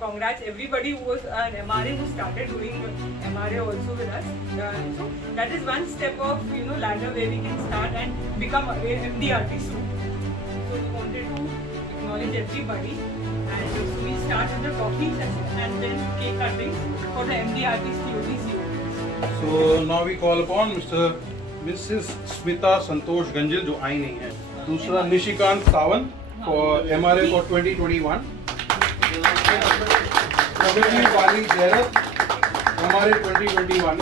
congrats everybody who was an MRA who started doing MRA also with us. So that is one step of ladder where we can start and become a MDRT soon. So we wanted to acknowledge everybody, and so we start with the talking session and then cake cutting for the MDRT's CODs. So now we call upon Mrs. Smita Santosh Ganjil जो आई नहीं है. दूसरा Nishikant Sawant for MRA for 2021. प्रगति वाली जयरत MRA 2021.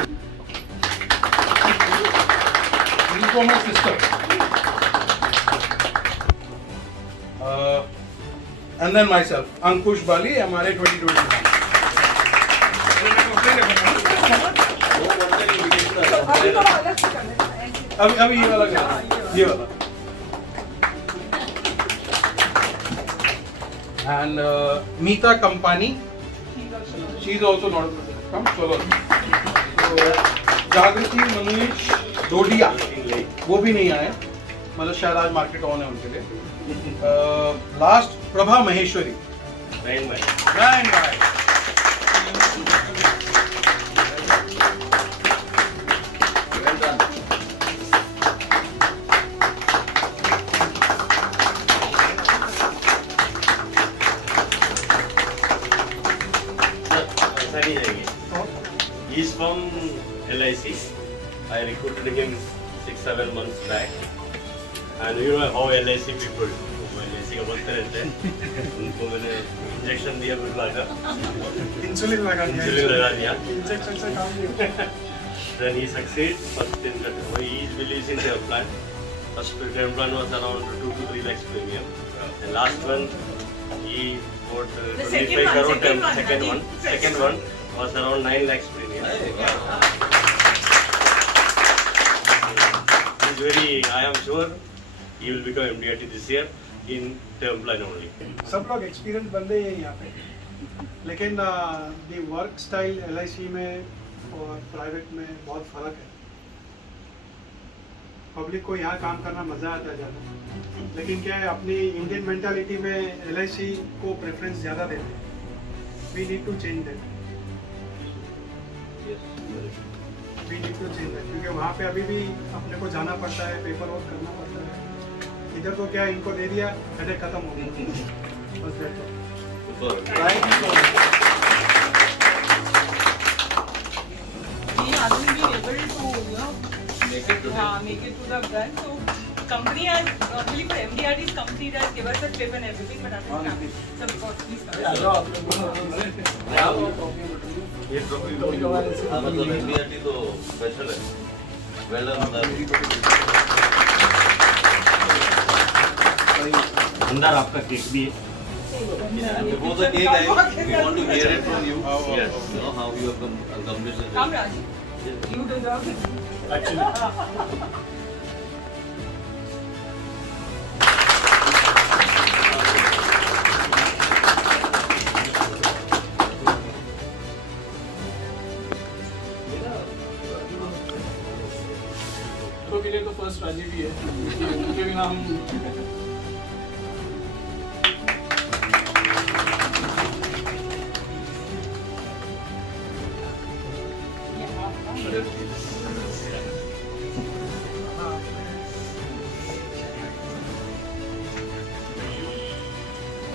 This for my sister. And then myself, Ankush Bali, MRA 2021. अभी ये वाला कर, ये वाला. And Meeta Kampani, she is also not from Solo. So जागृति मनीष डोडिया वो भी नहीं आए, मतलब शायद आज मार्केट ऑन है उनके लिए. Last Prabha Maheshwari. Nine by. He's from LIC. I recruited him 6-7 months back. And you know how LIC people do. LIC का बोलते रहते हैं. उनको मैंने इंजेक्शन दिया बुला कर. इंसुलिन लगा दिया. इंजेक्शन से काम नहीं. Then he succeeds. First in that, he believes in their plan. First term plan was around 2 to 3 lakhs premium. And last one he got 25 crore. Second one was around 9 lakhs premium. He's very, I am sure he will become MDRT this year in term plan only. सब लोग experience बंदे हैं यहाँ पे, लेकिन the work style LIC में और private में बहुत फर्क है. पब्लिक को यहाँ काम करना मज़ा आता है ज़्यादा, लेकिन क्या है अपनी इंडियन मेंटालिटी में LIC को प्रेफरेंस ज़्यादा देते हैं. We need to change that. क्योंकि वहाँ पे अभी भी अपने को जाना पड़ता है, पेपर वर्क करना पड़ता है. इधर तो क्या इनको दे दिया, हेडेक खत्म हो गया. बस Thank you so much. We haven't been able to make it to the brand. So company has really for MDRT's company has given us a trip and everything, but I'm not happy. So because please ये trophy मतलब MDRT तो special है. Well done. अंदर आपका cake भी है. Before the cake, we want to hear it from you. Yes. You know how you have accomplished it. come Raj, you deserve it. Actually. के लिए तो फर्स्ट राजीव ही है, उनके बिना हम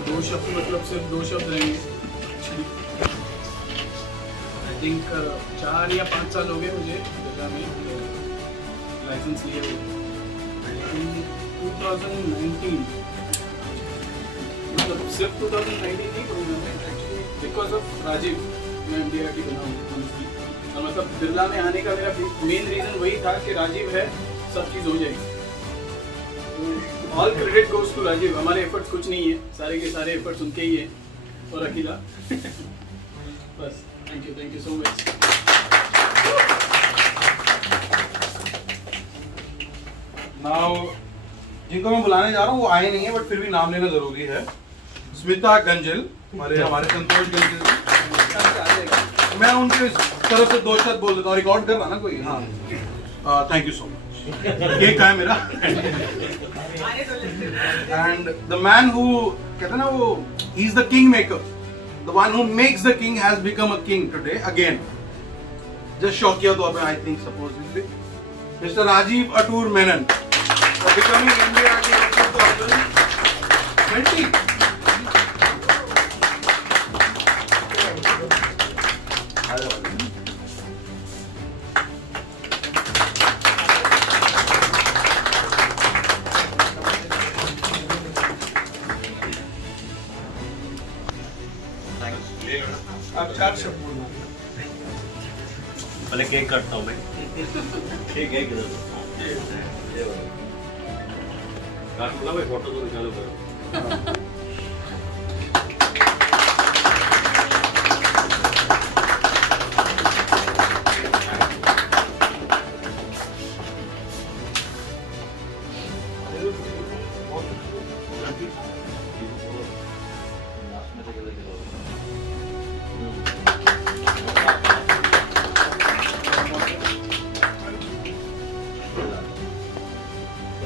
दो शब्द मतलब सिर्फ 2 शब्द रहेंगे. आई थिंक 4 या 5 साल हो गए मुझे जगह में लाइसेंस लिए हुए. 2019 मतलब सिर्फ 2019 नहीं कहूँगा मैं, एक्चुअली बिकॉज ऑफ राजीव मैं MDRT बना हूँ. और मतलब बिरला में आने का मेरा मेन रीज़न वही था कि राजीव है, सब चीज़ हो जाएगी. All credit goes to Rajiv. हमारे एफर्ट्स कुछ नहीं है, सारे के सारे एफर्ट्स उनके ही हैं और अकेला. बस thank you so much. Now जिनको मैं बुलाने जा रहा हूँ वो आए नहीं है, बट फिर भी नाम लेना जरूरी है. स्मिता गंजिल, हमारे संतोष गंजिल. मैं उनके तरफ से 2 शब्द बोल देता हूँ. रिकॉर्ड कर रहा ना कोई? हाँ. Thank you so much. Cake का है मेरा. एंड द मैन हु कहते हैं ना वो, he is the king maker. the one who makes the king has become a king today again. Just शौकिया तौर पे I think supposedly Mr. Rajiv Atur Menon for becoming MDRT of 2020. आप 4 शब्द बोलना। पहले केक काटता हूँ मैं। केक है किधर? काटूँ ना मैं, फोटो तो निकालो करो।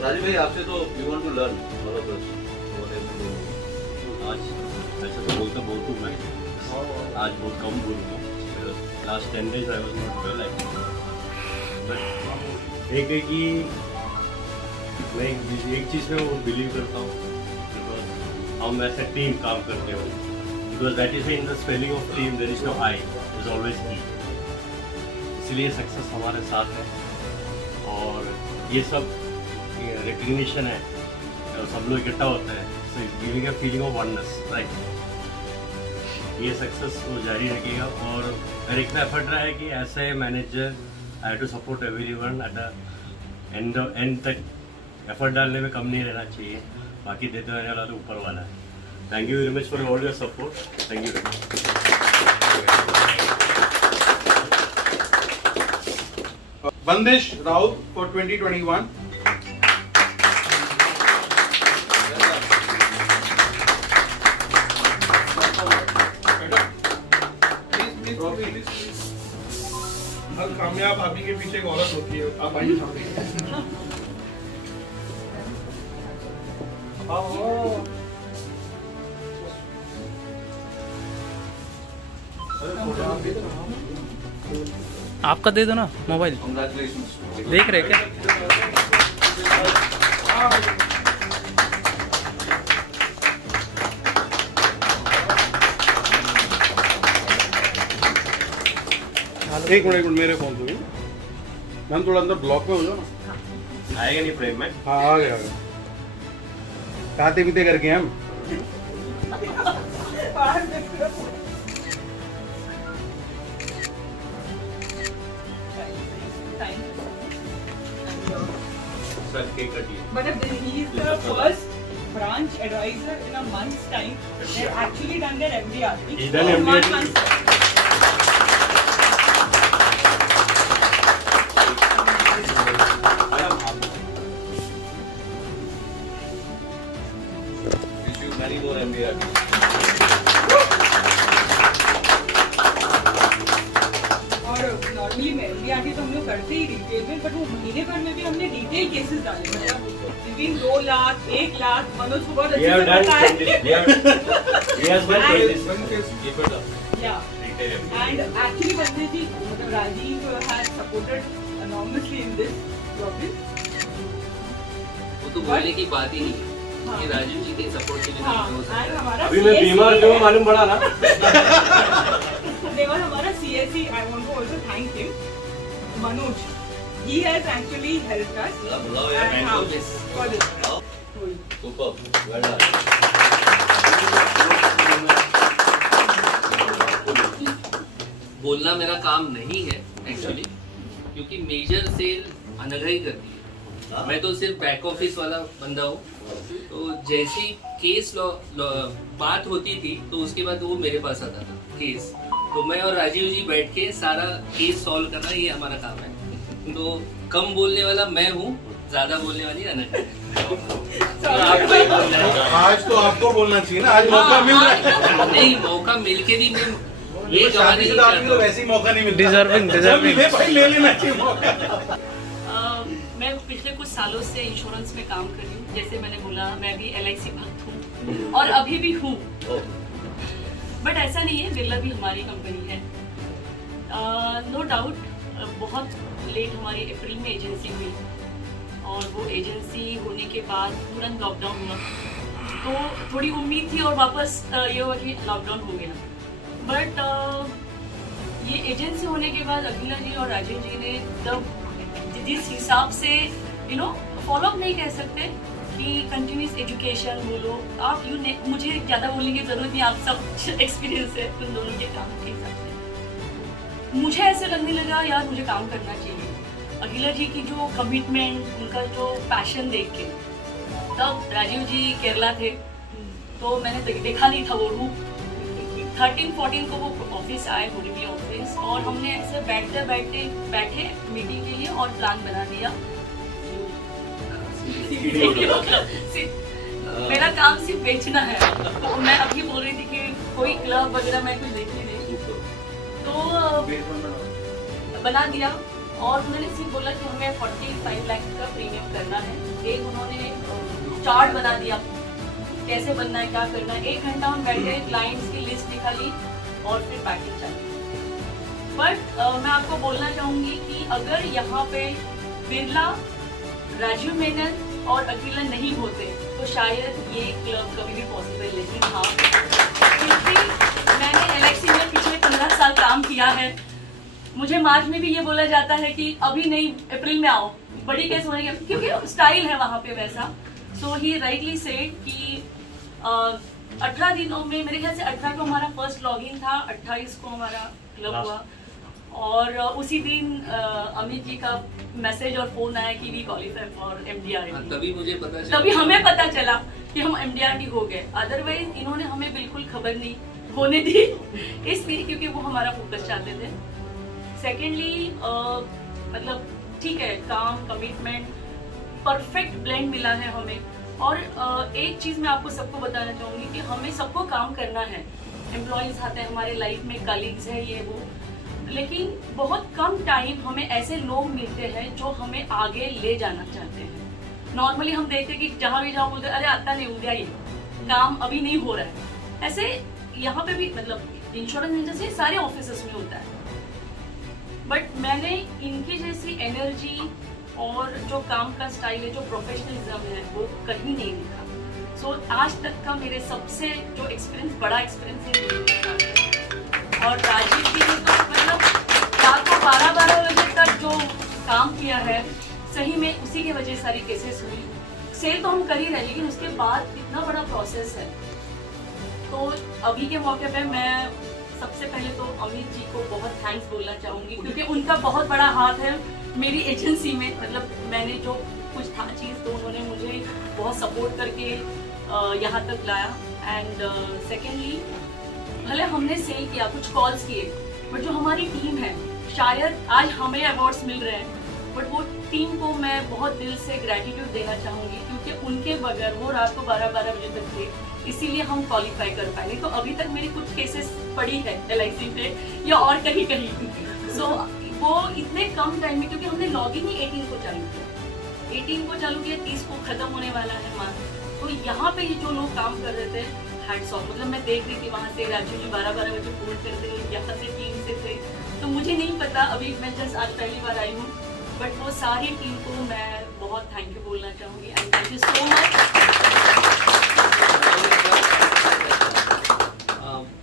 राजीव भाई आपसे तो we want to learn all of us. आज ऐसे तो बोलता बहुत हूँ मैं, आज बहुत कम बोलूँगा। Last 10 days I was not well but एक है कि मैं एक चीज़ में वो बिलीव करता हूँ, बिकॉज हम ऐसे टीम काम करते हो, because that is in the spelling of team there is no I, is always T. इसलिए सक्सेस हमारे साथ है और ये सब रिकग्निशन है, सब लोग इकट्ठा होते हैं, so giving a feeling of oneness, right. ये सक्सेस वो जारी रखेगा और मेरा इतना एफर्ट रहा है कि ऐसे manager I have to support everyone at the end तक। एफर्ट डालने में कम नहीं रहना चाहिए, बाकी देते रहने वाला तो ऊपर वाला है। Thank you very much for all your support, thank you very much. Bandish Raut for 2021. हर कामयाब आदमी के पीछे एक औरत होती है। आप आइए सामने। आपका दे दो ना मोबाइल, कांग्रेचुलेशंस। देख रहे क्या? एक मिनट मेरे फोन पे मैम थोड़ा अंदर ब्लॉक में हो जाओ ना। आएगा नहीं फ्रेम में? हाँ आ गया खाते पीते करके हम सर केक कटिए। But if he is the first branch advisor in a month's time, they've actually done their MDRT. He's done in MDRT. 1 month. Wish you many more MDRT. और नॉर्मली MDRT तो हम लोग करते ही detail में, but वो महीने भर में भी हमने डिटेल केसेस डाले, मतलब between 2 लाख 1 लाख। मनोज को बहुत We अच्छे have से done पता है। 20, we have done 20. Keep it up. Yeah. And actually Bandish ji, मतलब Rajiv has supported enormously in this problem. वो तो बोलने की बात ही नहीं है हाँ। कि राजीव जी के सपोर्ट के लिए हाँ, नहीं हो सकता। and हमारा अभी मैं बीमार क्यों मालूम पड़ा ना? देवर हमारा CSE, I want to also thank him, Manoj. He has actually helped us. बुलाओ यार, And, mentor हाँ, this. for this. Superb. Well done. बोलना मेरा काम नहीं है एक्चुअली, क्योंकि मेजर सेल अनघा ही करती है। मैं तो सिर्फ बैक ऑफिस वाला बंदा हूँ। तो जैसी केस बात होती थी तो उसके बाद वो मेरे पास आता था केस, तो मैं और राजीव जी बैठ के सारा केस सॉल्व करना, ये हमारा काम है। तो कम बोलने वाला मैं हूँ, ज्यादा बोलने वाली अनघा है। तो आपको ही बोलना है। आज तो आपको बोलना चाहिए ना, आज मौका मिल रहा है। नहीं, मौका मिलके भी मैं ये गवा नहीं शादीशुदा आदमी को चाहता। वैसे ही मौका नहीं मिलता। Deserving, deserving. ले भाई, ले लेना चाहिए मौका। मैं पिछले कुछ सालों से इंश्योरेंस में काम कर रही हूँ। जैसे मैंने बोला, मैं भी LIC भक्त हूँ और अभी भी हूँ। बट ऐसा नहीं है, बिरला भी हमारी कंपनी है। नो डाउट बहुत लेट हमारी अप्रैल में एजेंसी हुई और वो एजेंसी होने के बाद तुरंत लॉकडाउन हुआ, तो थोड़ी उम्मीद थी और वापस ये हुआ कि लॉकडाउन हो गया। बट ये एजेंसी होने के बाद अखिला जी और राजीव जी ने तब जिस हिसाब से फॉलो अप नहीं कह सकते कि कंटिन्यूस एजुकेशन बोलो आप, मुझे ज़्यादा बोलने की ज़रूरत नहीं, आप सब एक्सपीरियंस है उन दोनों के काम के हिसाब से। मुझे ऐसे लगने लगा यार मुझे काम करना चाहिए। अखिला जी की जो कमिटमेंट, उनका जो पैशन देख के, तब राजीव जी केरला थे तो मैंने देखा नहीं था वो रूप। 13-14 को वो ऑफिस आए, होरिबली ऑफिस, और हमने ऐसे बैठे मीटिंग के लिए और प्लान बना दिया। मेरा काम सिर्फ बेचना है, तो मैं अभी बोल रही थी कि कोई क्लब वगैरह मैं कुछ देखी नहीं, तो बना दिया। और उन्होंने सिर्फ बोला कि हमें 45 लाख का प्रीमियम करना है। एक उन्होंने चार्ट बना दिया कैसे बनना है, क्या करना है। 1 घंटा हम बैठे, क्लाइंट्स की लिस्ट निकाली और फिर पैकिंग चली। बट मैं आपको बोलना चाहूँगी कि अगर यहाँ पे बिरला, राजीव मेनन और अखिला नहीं होते तो शायद ये क्लब कभी भी पॉसिबल नहीं था। क्योंकि मैंने LIC में पिछले 15 साल काम किया है। मुझे मार्च में भी ये बोला जाता है कि अभी नहीं, अप्रैल में आओ, बड़ी केस होने के, क्योंकि स्टाइल है वहाँ पे वैसा। सो ही राइटली सेड कि 18 दिनों में, मेरे ख्याल से 18 को हमारा फर्स्ट लॉगिन था, 28 को हमारा क्लब हुआ, और उसी दिन अमित जी का मैसेज और फोन आया कि वी क्वालिफाई फॉर MDRT। तभी मुझे पता चला, तभी हमें पता चला कि हम MDRT हो गए। अदरवाइज इन्होंने हमें बिल्कुल खबर नहीं होने दी, इसलिए क्योंकि वो हमारा फोकस चाहते थे। सेकेंडली मतलब ठीक है, काम, कमिटमेंट, परफेक्ट ब्लेंड मिला है हमें। और एक चीज़ मैं आपको सबको बताना चाहूँगी कि हमें सबको काम करना है। एम्प्लॉयज़ आते हैं हमारे लाइफ में, कलीग्स है ये वो, लेकिन बहुत कम टाइम हमें ऐसे लोग मिलते हैं जो हमें आगे ले जाना चाहते हैं। नॉर्मली हम देखते हैं कि जहाँ भी जाओ बोलते अरे आता नहीं, उद्या ही काम अभी नहीं हो रहा है। ऐसे यहाँ पे भी मतलब इंश्योरेंस एजेंसी सारे ऑफिसेस में होता है। बट मैंने इनकी जैसी एनर्जी और जो काम का स्टाइल है, जो प्रोफेशनलिज्म है, वो कहीं नहीं दिखा। सो आज तक का मेरे सबसे जो एक्सपीरियंस, बड़ा एक्सपीरियंस है। और राजीव जी ने तो मतलब रात को 12-12 बजे तक जो काम किया है, सही में उसी की वजह सारी केसेस हुई। सेल तो हम कर ही रहे, लेकिन उसके बाद इतना बड़ा प्रोसेस है। तो अभी के मौके पे मैं सबसे पहले तो अमित जी को बहुत थैंक्स बोलना चाहूँगी, क्योंकि उनका बहुत बड़ा हाथ है मेरी एजेंसी में। मतलब मैंने जो कुछ था चीज़, तो उन्होंने मुझे बहुत सपोर्ट करके यहाँ तक लाया। एंड सेकेंडली, भले हमने सेल किया, कुछ कॉल्स किए, बट जो हमारी टीम है, शायद आज हमें अवार्ड्स मिल रहे हैं, बट वो टीम को मैं बहुत दिल से ग्रैटिट्यूड देना चाहूँगी, क्योंकि उनके बगैर वो रात को 12-12 बजे तक थे, इसीलिए हम क्वालिफाई कर पाए। नहीं तो अभी तक मेरी कुछ केसेस पड़ी है LIC पे या और कहीं कहीं। सो वो इतने कम टाइम में, क्योंकि हमने लॉगिन ही 18 को चालू किया, 18 को चालू किया, 30 को खत्म होने वाला है मार्च। तो यहाँ पे जो लोग काम कर रहे थे, हैट्स ऑफ। मतलब मैं देख रही थी वहाँ से राजू जी 12-12 बजे फोन करते हैं, यहाँ से टीम से थे, तो मुझे नहीं पता, अभी मैं जस्ट आज पहली बार आई हूँ। बट वो सारी टीम को मैं बहुत थैंक यू बोलना चाहूँगी, and thank you so much.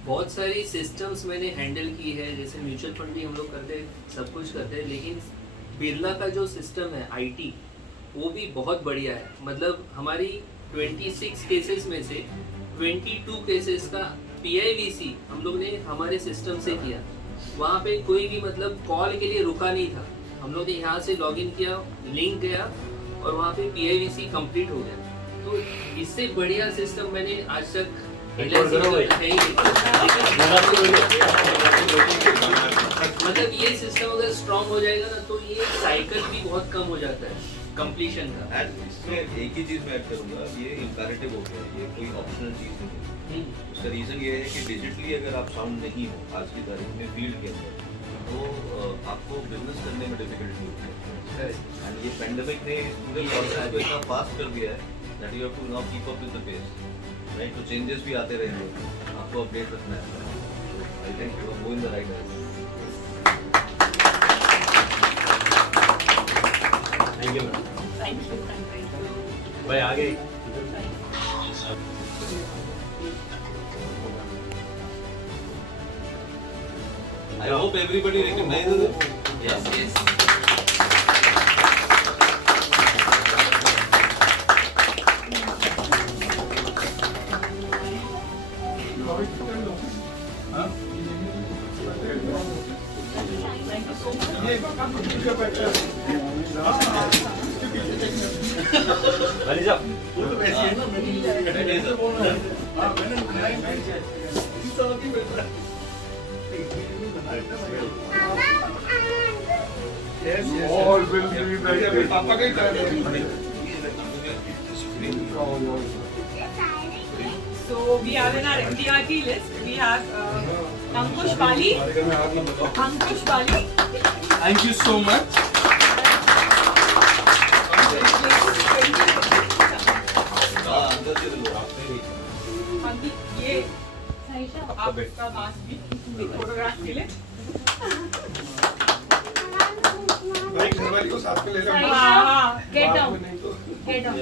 बहुत सारी सिस्टम्स मैंने हैंडल की है, जैसे म्यूचुअल फंड भी हम लोग करते हैं, सब कुछ करते हैं, लेकिन बिरला का जो सिस्टम है IT, वो भी बहुत बढ़िया है। मतलब हमारी 26 केसेस में से 22 केसेस का PIVC हम लोग ने हमारे सिस्टम से किया। वहाँ पे कोई भी मतलब कॉल के लिए रुका नहीं था। हम लोग ने यहाँ से लॉगिन किया, लिंक गया और वहाँ पे PIVC कंप्लीट हो गया। तो इससे बढ़िया सिस्टम मैंने आज तक मतलब ये सिस्टम अगर स्ट्रॉन्ग हो जाएगा ना, तो ये साइकिल भी बहुत कम हो जाता है कंप्लीशन का। इसमें एक ही चीज मैं ऐड करूंगा, ये इम्पेरेटिव हो गया, ये कोई ऑप्शनल चीज नहीं है। उसका रीजन ये है कि डिजिटली अगर आप साउंड नहीं हो आज की तारीख में फील्ड के अंदर, तो आपको बिजनेस करने में डिफिकल्टी होती है। एंड ये पेंडेमिक ने इस पूरे प्रोसेस को इतना फास्ट कर दिया है that you have to now keep up with the pace, right? तो चेंजेस भी आते रहेंगे, आपको अपडेट रखना है। Thank you. Go in the right direction. Thank you ma'am thank you भाई आगे I hope everybody recognizes it. Yes yes भाई साहब All will be like पापा का ही time है। So we have in our MDRT list, we have Ankush Bali. Ankush Bali. Thank you so much. अंदर से लो आपसे ही. ये आपका मास्क भी फोटोग्राफ के लिए। भाई घरवाली को साथ में ले जाओ। हाँ गेट डाउन नहीं तो गेट डाउन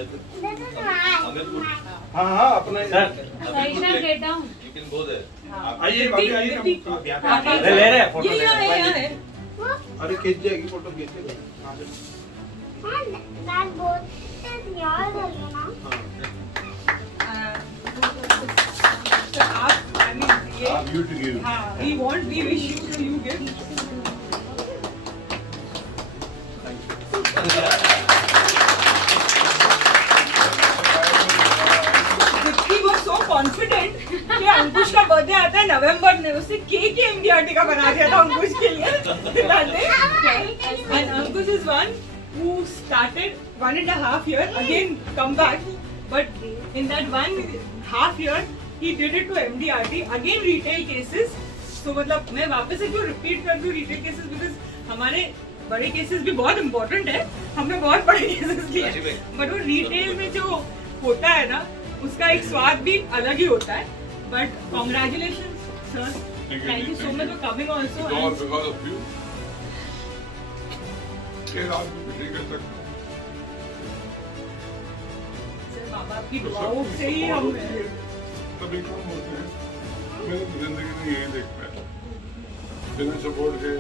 हाँ हाँ अपना Saisha get down You can go there. आइए भाभी आइए ले रहे हैं फोटो ले रहे हैं है। अरे खींच जाएगी फोटो खींच के तो आप I mean ये you to give हाँ we wish you to you give. Vicky was so confident कि अंकुश का बर्थडे आता है नवंबर में, उसने केक ही MDRT का बना दिया था अंकुश के लिए। And Ankush is one who started 1.5 years, again come back, but in that 1.5 year he did it to MDRT, again retail cases. So मतलब मैं वापस से क्यों रिपीट कर दूँ retail cases, because हमारे बड़े केसेस भी बहुत इम्पोर्टेंट है, हमने बहुत बड़े केसेस लिए, बट वो रिटेल में जो होता है ना उसका एक स्वाद भी अलग ही होता है. But congratulation sir, thank you so much for coming also. all because of you. फिर आप भी नहीं कर सकते। बाबा की दुआओं से ही हम तभी काम होते हैं। मैंने जिंदगी में यही देखा है। बिना सपोर्ट के,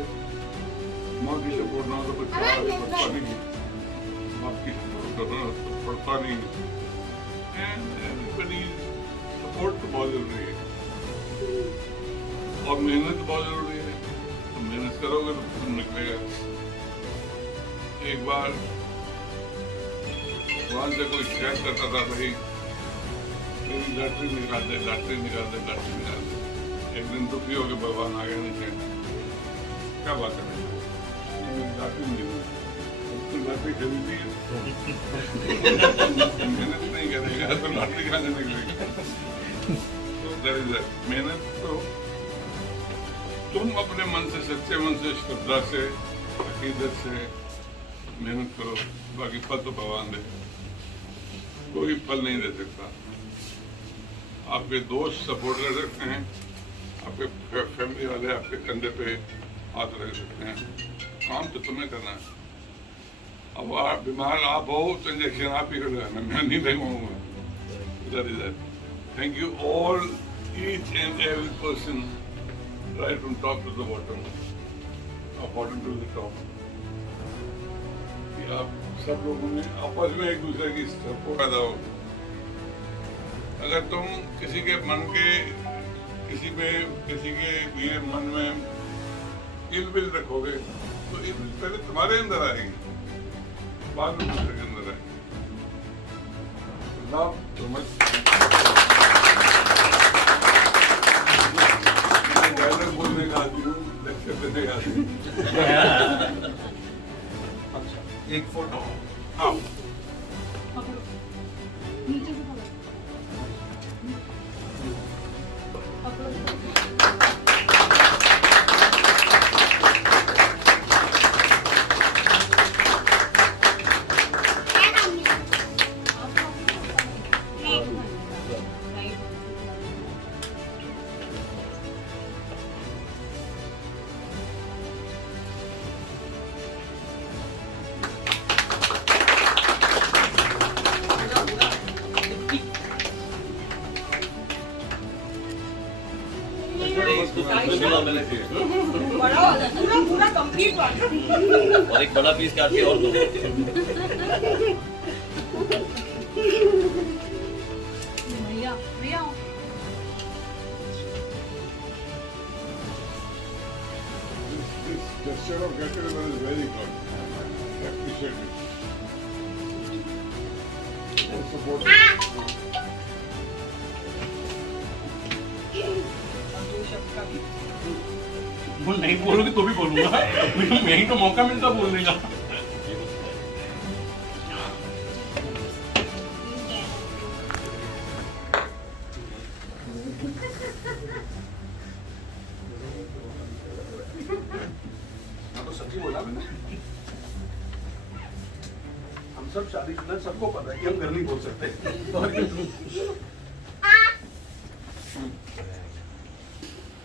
माँ की सपोर्ट ना तो कुछ पढ़ता नहीं, बाप की सपोर्ट करना तो पढ़ता नहीं। एवरीबॉडी सपोर्ट तो बहुत जरूरी है और मेहनत बहुत जरूरी है। तो मेहनत करोगे तो कुछ निकलेगा। एक बार वहाँ से कोई शिकायत करता था, भाई मेरी लॉटरी निकाल दे, लॉटरी निकाल दे, लॉटरी निकाल दे। एक दिन दुखी हो गए, भगवान आ गया नीचे, क्या बात है, लॉटरी नहीं उसकी लॉटरी खरीदी है, मेहनत नहीं करेगा तो लॉटरी खाने निकलेगी। तो देयर इज मेहनत तो तुम अपने मन से, सच्चे मन से, श्रद्धा से, अकीदत से मेहनत करो, बाकी फल तो भगवान दे, कोई फल नहीं दे सकता। आपके दोस्त सपोर्ट कर सकते हैं, आपके फैमिली वाले आपके कंधे पे हाथ रख सकते हैं, काम तो तुम्हें करना है। अब आप बीमार आप हो तो इंजेक्शन आप ही कर लेना, मैं नहीं दूंगा। Thank you all, each and every person, right from top to the bottom, bottom to the top. आप सब लोगों ने आपस में एक दूसरे की सपोर्ट पैदा हो। अगर तुम किसी के मन के, किसी के लिए मन में इलबिल रखोगे तो इलबिल पहले तुम्हारे अंदर आएगी, बाद में दूसरे के अंदर आएगी। Love so much. डायलॉग बोलने का आदमी हूँ, लेक्चर देने का आदमी। एक फोटो हाँ नीचे से पकड़ो। बिस्मिल्लाह मिलना चाहिए बड़ा वाला पूरा कंप्लीट वाला और एक बड़ा पीस काट के और दो भैया भैया This gesture of getting is very good. I appreciate it. More support. वो नहीं बोलोगे तो भी बोलूंगा मैं ही तो मौका मिलता बोलने का तो सच्ची बोला मैंने हम सब शादीशुदा सबको पता है कि हम घर नहीं बोल सकते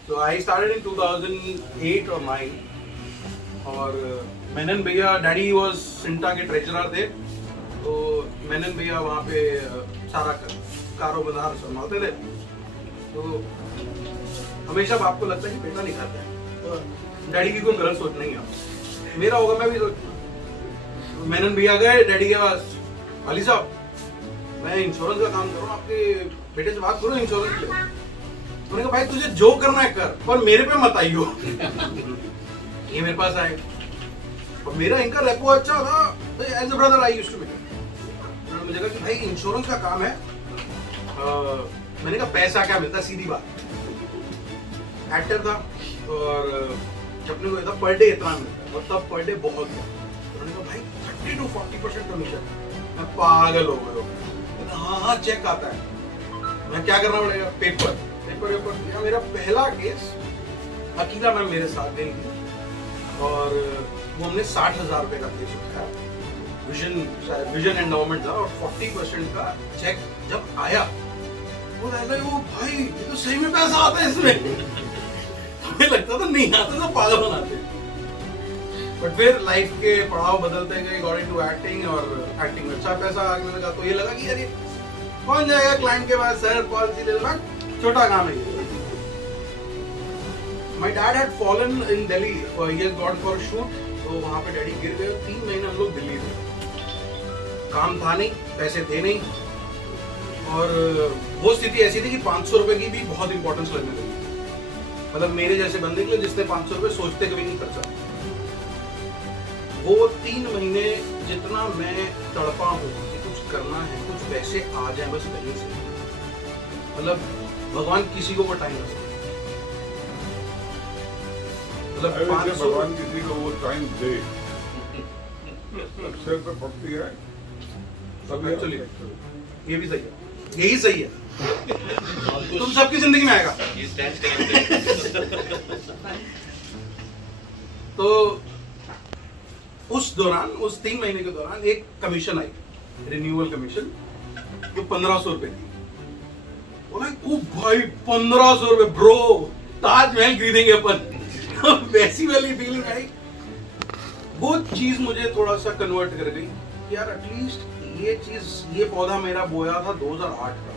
So I started in 2008 or 9 और मेनन भैया डैडी वाज सिंटा के ट्रेजरर थे तो मेनन भैया वहाँ पे सारा कारोबार संभालते थे तो हमेशा बाप को लगता है कि बेटा नहीं खाता है तो डैडी की कोई गलत सोच नहीं है मेरा होगा मैं भी सोच मेनन भैया गए डैडी के पास अली साहब मैं इंश्योरेंस का काम कर रहा हूँ आपके बेटे से बात करो इंश्योरेंस के लिए उन्होंने कहा भाई तुझे जो करना है कर पर मेरे पे मत आइयो ये मेरे पास आए और मेरा इनका रेपो अच्छा था तो as a brother I used to be उन्होंने मुझे कहा कि भाई इंश्योरेंस का काम है मैंने कहा पैसा क्या मिलता सीधी बात एक्टर था और अपने को था पर डे इतना मिलता और तब पर डे बहुत था उन्होंने कहा भाई 30 to 40% कमीशन मैं पागल हो गया हाँ चेक आता है मैं क्या करना पड़ेगा पेपर मेरा पहला केस अकीला मैम मेरे साथ गई थी और वो हमने 60,000 रुपए का केस उठाया विजन एंडोमेंट था और 40% का चेक जब आया वो लगा वो भाई ये तो सही में पैसा आता है इसमें हमें लगता था नहीं आता तो पागल बनाते बट फिर लाइफ के पड़ाव बदलते गए गॉट इनटू एक्टिंग और एक्टिंग में अच्छा पैसा आने लगा तो ये लगा कि यार कौन जाएगा क्लाइंट के पास सर पॉलिसी ले लो छोटा काम है My dad had fallen in Delhi. He has gone for a shoot. तो वहाँ पे डैडी गिर गए 3 महीने हम लोग दिल्ली थे काम था नहीं पैसे थे नहीं और वो स्थिति ऐसी थी कि 500 रुपए की भी बहुत इंपॉर्टेंस लगने लगी मतलब मेरे जैसे बंदे के लिए जिसने 500 रुपए सोचते कभी नहीं खर्चा वो 3 महीने जितना मैं तड़पा हूँ कि कुछ करना है कुछ पैसे आ जाए बस कहीं से मतलब भगवान किसी को वो टाइम ना मतलब भगवान किसी को वो टाइम दे सिर पे पड़ती है एक्चुअली ये भी सही है यही सही है तुम सबकी जिंदगी में आएगा तो उस दौरान उस 3 महीने के दौरान एक कमीशन आई रिन्यूअल कमीशन जो 1500 रुपए की ओ भाई 1500 रुपए ब्रो ताजमहल खरीदेंगे अपन वैसी वाली फीलिंग आई वो चीज मुझे थोड़ा सा कन्वर्ट कर गई यार एटलीस्ट ये चीज ये पौधा मेरा बोया था 2008 का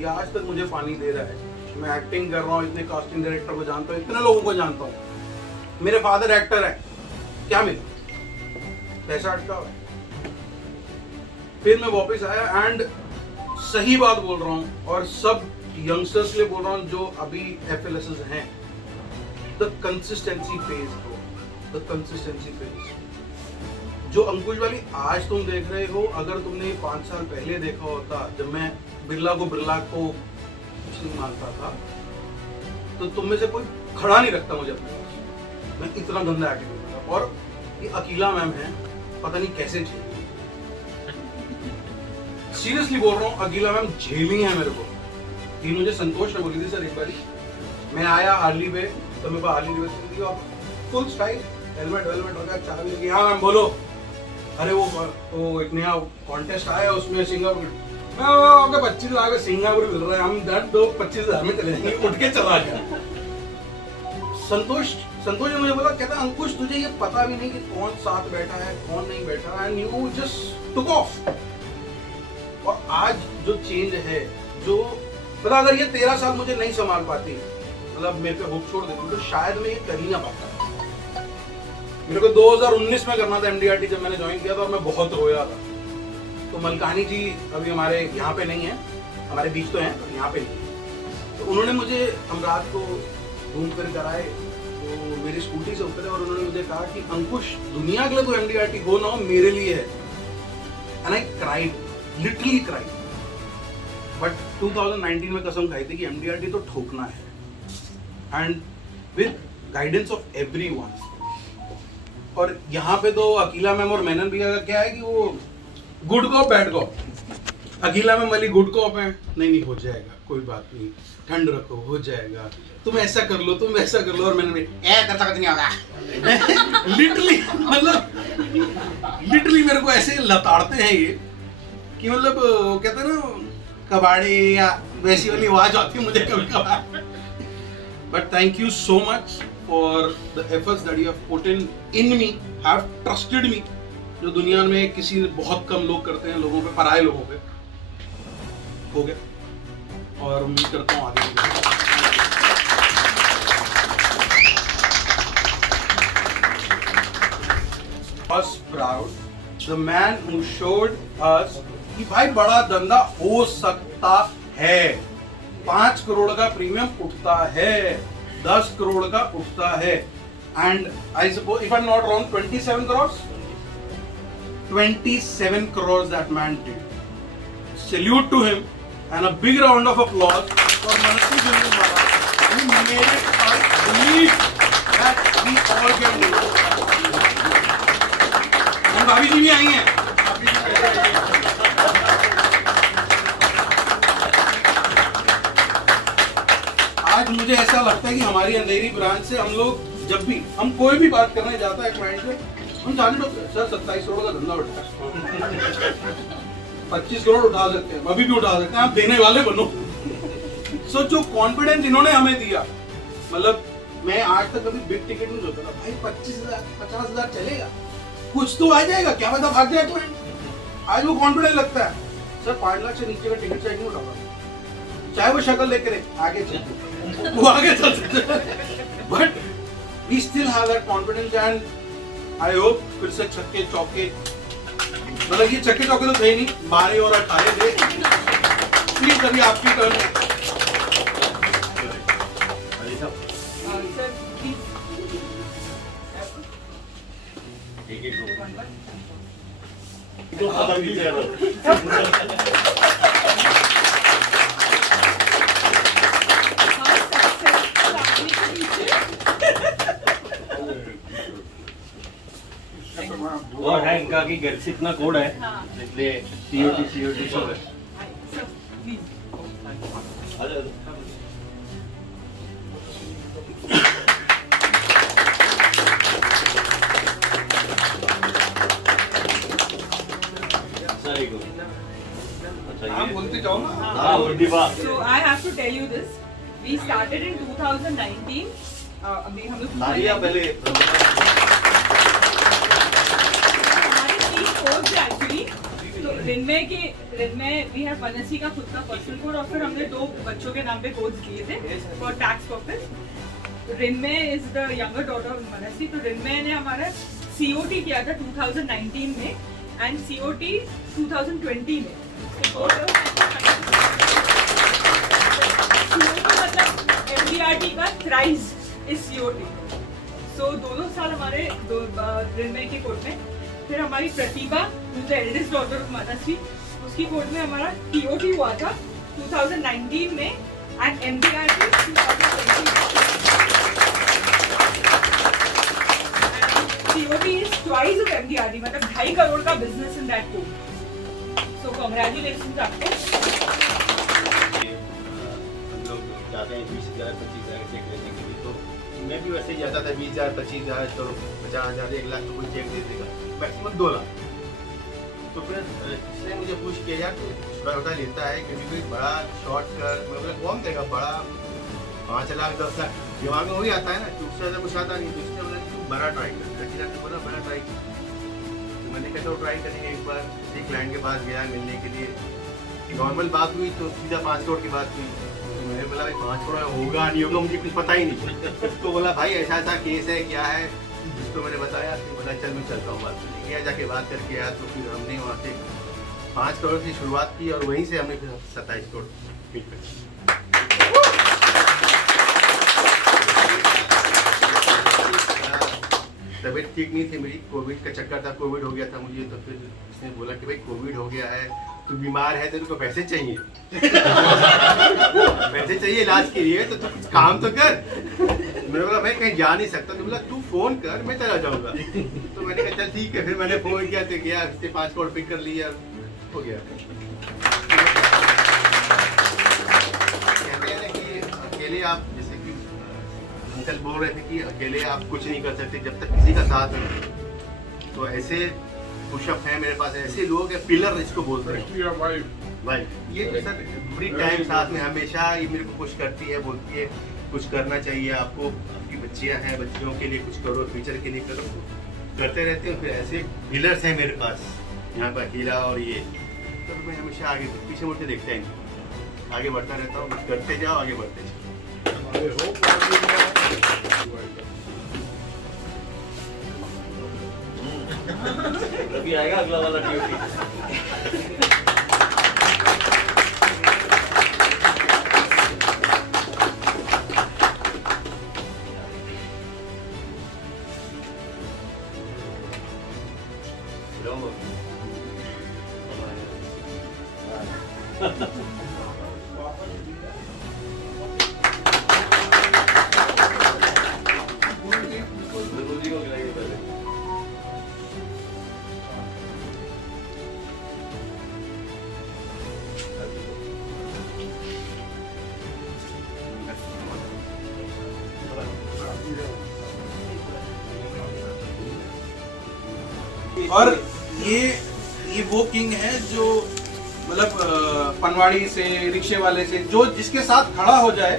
ये आज तक मुझे पानी दे रहा है मैं एक्टिंग कर रहा हूँ इतने कास्टिंग डायरेक्टर को जानता हूँ इतने लोगों को जानता हूँ मेरे फादर एक्टर है क्या मिला पैसा अटका हुआ है फिर मैं वापस आया एंड सही बात बोल रहा हूँ और सब यंगस्टर्स के लिए बोल रहा हूँ जो अभी FLSs हैं the consistency phase the consistency phase जो अंकुश वाली आज तुम देख रहे हो अगर तुमने 5 साल पहले देखा होता जब मैं बिरला को कुछ नहीं मानता था तो तुम में से कोई खड़ा नहीं रखता मुझे अपने पास मैं इतना गंदा एक्टिंग था और ये अकीला मैम है पता नहीं कैसे झेली सीरियसली बोल रहा हूँ अकीला मैम झेली है मेरे को ये मुझे संतोष ने बोली थी सर एक बारी मैं आया हार्ली पे तो मेरे को हार्ली यूनिवर्सिटी और फुल स्टाइल हेलमेट हो गया चाबी लगी हाँ मैम बोलो अरे वो एक नया कॉन्टेस्ट आया उसमें सिंगापुर आपका 25,000 सिंगापुर मिल रहा है हम दर्द 25,000 में चले जाएंगे उठ के चला गया संतोष ने मुझे बोला कहता अंकुश तुझे ये पता भी नहीं कि कौन साथ बैठा है कौन नहीं बैठा and you just took off और आज जो चेंज है जो मतलब अगर ये 13 साल मुझे नहीं संभाल पाती मतलब मेरे पे होप छोड़ देती तो शायद मैं ये कर ही ना पाता। मेरे को 2019 में करना था एमडीआरटी जब मैंने ज्वाइन किया था, और मैं बहुत रोया था। तो मलकानी जी अभी हमारे यहाँ पे नहीं है, हमारे बीच तो हैं पर यहाँ पे नहीं। तो उन्होंने मुझे, हम रात को घूम फिर कर आए तो मेरी स्कूटी से उतरे और उन्होंने मुझे कहा कि अंकुश, दुनिया के लिए तो एमडीआरटी हो ना हो, मेरे लिए है। And I cried, literally cried. But 2019 में कसम खाई थी कि एमडीआरटी तो ठोकना है, and with guidance of everyone. और यहाँ पे तो अकीला मैम और मैनन भैया का क्या है कि वो good cop bad cop. Akila ma'am वाली गुड कॉप है, नहीं हो जाएगा, कोई बात नहीं, ठंड रखो, हो जाएगा, तुम ऐसा कर लो, तुम वैसा कर लो। और मैंने करता कुछ नहीं होगा। लिटरली मतलब लिटरली मेरे को ऐसे लताड़ते हैं ये कि मतलब कहते हैं ना कबाड़े या वैसी वाली आवाज आती है मुझे कभी कभार। But thank you so much for the efforts that you have put in me, have trusted me, जो दुनिया में किसी बहुत कम लोग करते हैं, लोगों पे, पराये लोगों पे। हो गया और उम्मीद करता हूँ आगे भी। Was proud, the man who showed us कि भाई बड़ा धंधा हो सकता है, 5 करोड़ का प्रीमियम उठता है, 10 करोड़ का उठता है। And I suppose if I am not wrong 27 crores, 27 crores that man did. Salute to him and a big round of applause for Manasi Jindal Maharaj, who made it us believe that we all can do it. And भाभी जी भी आई हैं। आज मुझे ऐसा लगता है कि हमारी अंधेरी ब्रांच से हम लोग जब भी हम कोई भी बात करने जाता है क्लाइंट से, हम सर 27 करोड़ का धंधा उठा है, 25 करोड़ उठा सकते हैं, अभी भी उठा सकते हैं, आप देने वाले बनो। सो जो कॉन्फिडेंस इन्होंने हमें दिया, मतलब मैं आज तक कभी बिग टिकट नहीं सोचता था, भाई 25,000 50,000 चलेगा, कुछ तो आ जाएगा, क्या पता भाग जाए क्लाइंट। आज वो कॉन्फिडेंस लगता है, सर 5 लाख से नीचे का टिकट चाहिए नहीं उठा, चाहे वो शक्ल देख करे आगे चल, वो आगे चल सकते हैं। But we still have that confidence and I hope फिर से छक्के चौके, मतलब ये छक्के चौके तो थे नहीं, 12 और 18 थे। प्लीज अभी आपकी टर्न है। और है इनका कि घर से इतना कोड है, इसलिए COT सब है। बोलते जाओ ना। So I have to tell you this. We started in 2019. अभी हम लोग पहले एक्चुअली तो रिनमे वी हैव मनसी का खुद का पर्सनल कोड और फिर हमने 2 बच्चों के नाम पे कोड्स दिए थे for tax purpose. Rinme is the younger daughter of Mansi, तो रिनमे ने हमारा COT किया था 2019 में एंड COT 2020 में। मतलब MDRT का थ्राइस इज COT। सो दोनों साल हमारे रिनमे के कोड में। फिर हमारी प्रतिभा द एल्डेस्ट डॉटर ऑफ मनसी, उसकी कोड में हमारा TOT हुआ था 2019 में and MDRT 2020। COT is twice of MDRT, मतलब 2.5 करोड़ का business in that code. So congratulations आपको। हम लोग जाते हैं 20,000 25,000 चेक लेने के लिए, तो मैं भी वैसे ही जाता था 20,000 25,000 तो 50,000 1 लाख तो कोई चेक दे देगा, मैक्सिमम 2 लाख। तो फिर इसने मुझे पूछ किया यार तू छोटा छोटा लेता है, क्योंकि कोई बड़ा शॉर्ट कर मतलब कौन देगा, बड़ा 5 लाख 10 लाख दिमाग में वही आता है ना, चूक से ज़्यादा कुछ आता नहीं। तो इसने बोला तू बड़ा ट्राई कर, बोला बड़ा ट्राई कर। तो मैंने कहा तो ट्राई करेंगे। एक बार किसी क्लाइंट के पास गया मिलने के लिए, नॉर्मल बात हुई तो सीधा 5 करोड़ की बात हुई। तो मैंने बोला बोला भाई 5 करोड़ होगा नहीं होगा मुझे कुछ पता ही नहीं। तो बोला भाई ऐसा ऐसा केस है क्या है, जिसको मैंने बताया तो बोला चल मैं चलता हूँ बात करने गया, जाके बात करके आया। तो फिर हमने वहाँ से 5 करोड़ की शुरुआत की और वहीं से हमने फिर 27 करोड़ मीट कर। तबीयत ठीक नहीं थी मेरी, कोविड का चक्कर था, कोविड हो गया था मुझे। तो फिर उसने बोला कि भाई कोविड हो गया है, तू बीमार है, तेरे को पैसे चाहिए पैसे चाहिए इलाज के लिए, तो तू कुछ काम तो कर। मैंने बोला मैं कहीं जा नहीं सकता। तो बोला तू फोन कर मैं चला जाऊंगा। तो मैंने कहा चल ठीक है। फिर मैंने फोन किया तो गया, 5 करोड़ पिक कर लिया, हो गया। कहते हैं ना कि अकेले आप, जैसे कि अंकल बोल रहे थे कि अकेले आप कुछ नहीं कर सकते जब तक किसी का साथ है। तो ऐसे पुशअप है मेरे पास, ऐसे लोग हैं, पिलर इसको बोलते हैं भाई। ये तो सर बड़ी टाइम साथ में हमेशा ये मेरे को पुश करती है, बोलती है कुछ करना चाहिए आपको, आपकी बच्चियां हैं, बच्चियों के लिए कुछ करो, फ्यूचर के लिए करो, करते रहते हैं। फिर ऐसे पिलर्स हैं मेरे पास यहाँ पर, हीरा और ये। तो मैं हमेशा आगे पीछे मुड़ के देखता ही नहीं, आगे बढ़ता रहता हूँ, करते जाओ आगे बढ़ते जाओ। अभी आएगा अगला वाला ड्यूटी। और ये वो किंग है जो मतलब पनवाड़ी से, रिक्शे वाले से, जो जिसके साथ खड़ा हो जाए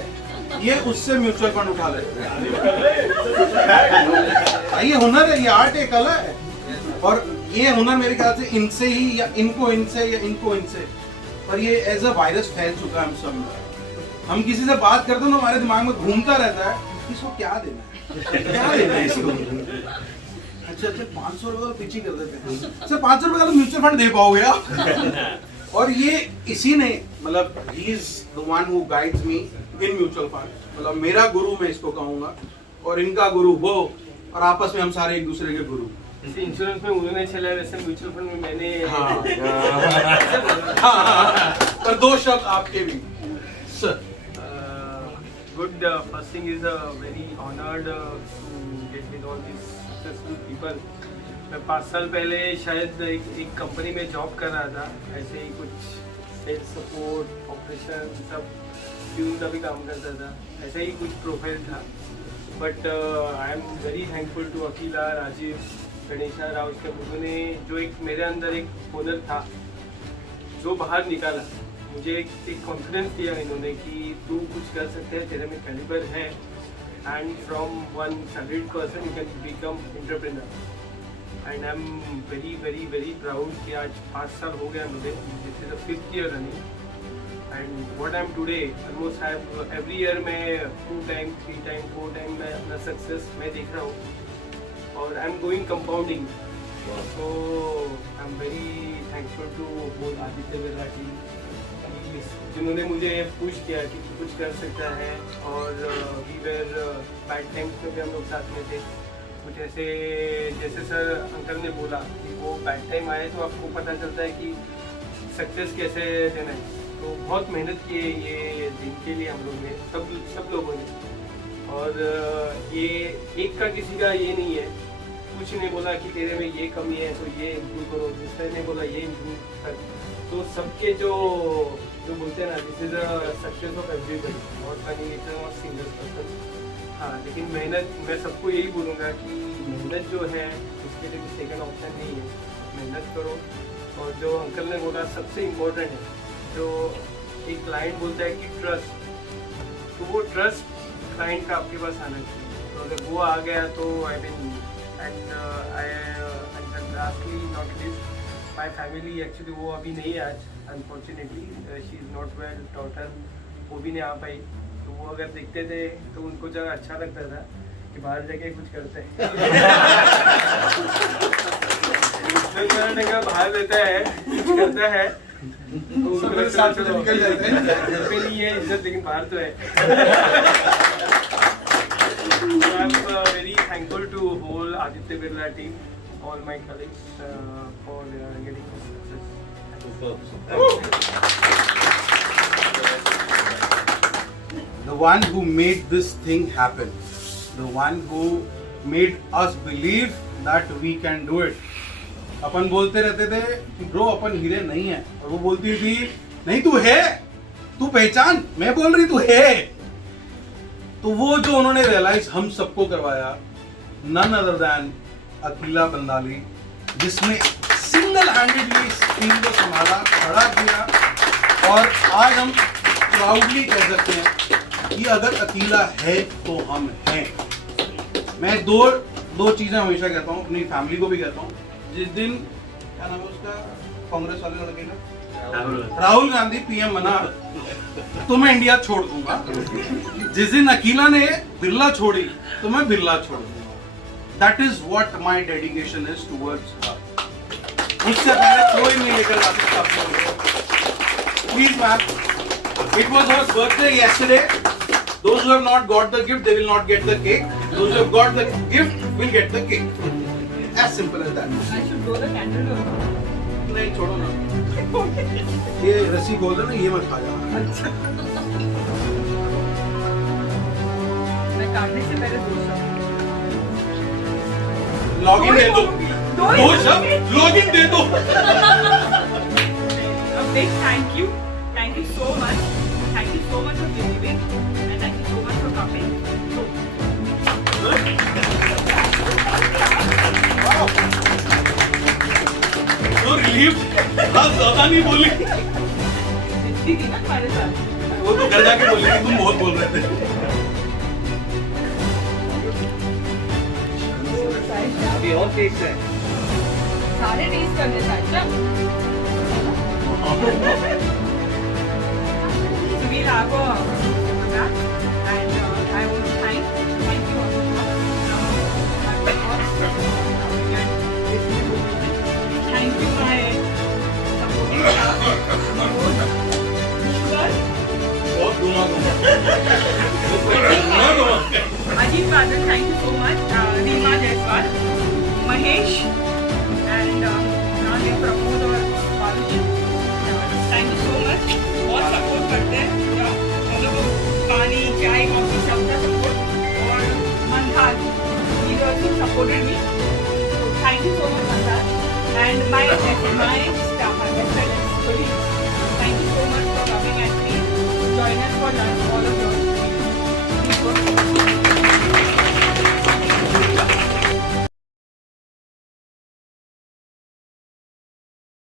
ये उससे म्यूचुअल फंड उठा लेते हैं। ये हुनर है, ये आर्ट है, कला है। और ये हुनर मेरे ख्याल से इनसे ही, या इनको इनसे, या इनको इनसे, पर ये एज अ वायरस फैल चुका है हम सब में। हम किसी से बात करते हैं तो हमारे दिमाग में घूमता रहता है इसको क्या देना है, क्या देना है इसको। अच्छा 500 रुपए का पिच ही कर देते हैं सर, 500 रुपए का तो म्यूचुअल फंड दे पाओगे आप। और ये इसी ने, मतलब he is the one who guides me in mutual fund. मतलब मेरा गुरु मैं इसको कहूंगा, और इनका गुरु वो, और आपस में हम सारे एक दूसरे के गुरु। जैसे इंश्योरेंस में उन्होंने चला, वैसे म्यूचुअल फंड में मैंने। पर 2 शब्द आपके भी sir. Good. First thing is very honored to get with all these successful people. मैं 5 साल पहले शायद एक कंपनी में जॉब कर रहा था, ऐसे ही कुछ सेल्स सपोर्ट, ऑपरेशन, सब ट्यून का भी काम करता था, ऐसा ही कुछ प्रोफाइल था। But I am very thankful to Akila, Rajiv, Ganesha, Rao के, उन्होंने जो एक मेरे अंदर एक हुनर था जो बाहर निकाला, मुझे एक कॉन्फिडेंस दिया इन्होंने कि तू कुछ कर सकते हैं, तेरे में कैलिबर है, and from one salaried person you can become entrepreneur. And I am very very very proud कि आज 5 साल हो गया मुझे, this is the 5th year running. And what I am today, almost I have every year में 2 time 3 time 4 time मैं अपना success मैं देख रहा हूँ, और I am going compounding. So I am very thankful to both Aditya Birla team, जिन्होंने मुझे पुश किया कि तू कुछ कर सकता है। और वी वेर बैड टाइम्स में भी हम लोग साथ में थे, कुछ ऐसे जैसे सर अंकल ने बोला कि वो बैड टाइम आए तो आपको पता चलता है कि सक्सेस कैसे देना है। तो बहुत मेहनत की है ये दिन के लिए हम लोग ने, सब लोगों ने। और ये एक का किसी का ये नहीं है, कुछ ने बोला कि तेरे में ये कमी है तो ये इम्प्रूव करो, दूसरे ने बोला ये इम्प्रूव कर। तो सबके जो बोलते हैं ना, this is a success of everybody, not money, it's not single person. हाँ, लेकिन मेहनत, मैं सबको यही बोलूँगा कि मेहनत जो है उसके लिए भी सेकंड ऑप्शन नहीं है, मेहनत करो। और जो अंकल ने बोला सबसे इम्पोर्टेंट है, जो एक क्लाइंट बोलता है कि ट्रस्ट, तो वो ट्रस्ट क्लाइंट का आपके पास आना चाहिए। तो अगर वो आ गया तो I mean, and lastly not least my family, actually वो अभी नहीं है आज, unfortunately she is not well, daughter वो भी नहीं आ पाई। तो वो अगर दिखते थे तो उनको जब अच्छा लगता था कि बाहर जाके कुछ करते हैं। तो करने का बाहर देता है, कुछ करता है, तो उनको साथ में निकल जाते हैं। नहीं है इज्जत, लेकिन बाहर तो है। I'm very thankful to whole Aditya Birla team, all my colleagues for getting this success. The one who made this thing happen, the one who made us believe that we can do it. अपन बोलते रहते थे कि bro अपन हीरे नहीं है, और वो बोलती थी नहीं तू है, तू पहचान, मैं बोल रही तू है। तो वो जो उन्होंने रियलाइज हम सबको करवाया, नन अदर देन अकीला बंदाली, जिसने सिंगल हैंडेडली इस टीम को संभाला, खड़ा किया, और आज हम प्राउडली कह सकते हैं कि अगर अकीला है तो हम हैं। मैं दो चीजें हमेशा कहता हूँ, अपनी फैमिली को भी कहता हूँ। जिस दिन क्या नाम है उसका, कांग्रेस वाले लड़के का, राहुल गांधी पीएम बना तो मैं इंडिया छोड़ दूंगा। जिस दिन अकीला ने बिरला छोड़ी तो मैं बिरला छोड़ दूंगा। That is what my dedication is towards हर। मुझसे पहले कोई नहीं लेकर जा सकता। Please ma'am, it was her birthday yesterday. Those who have not got the gift, they will not get the cake. Those who have got the gift will get the cake. As simple as that. I should blow the candle or नहीं, छोड़ो ना। ये रस्सी बोल रहे ना, ये मत खा जाना। अच्छा। मैं काटने से पहले लॉगिन दे दो। दो शब्द लॉगिन दे दो। A big thank you so much. Thank you so much for believing, and thank you so much for coming. तो रिलीफ बहुत ज्यादा नहीं बोली। जितनी थी ना हमारे साथ। वो तो घर जाके बोली कि तुम बहुत बोल रहे थे। अभी और केक्स हैं। सारे टेस्ट करने चाहिए। So we'll have a that, and I want to thank you all. Thank you my supporting staff. बहुत दूंगा। Ajit Badal, thank you so much. Reema Jaiswal, Mahesh, and Pramod और Parushi. Thank you so much. बहुत support करते हैं, मतलब पानी, चाय, coffee सबका सपोर्ट, और मंथार, he also supported me. So thank you so much Manthar, and my staff, my colleagues. Thank you so much for coming and please join us for lunch, all of you.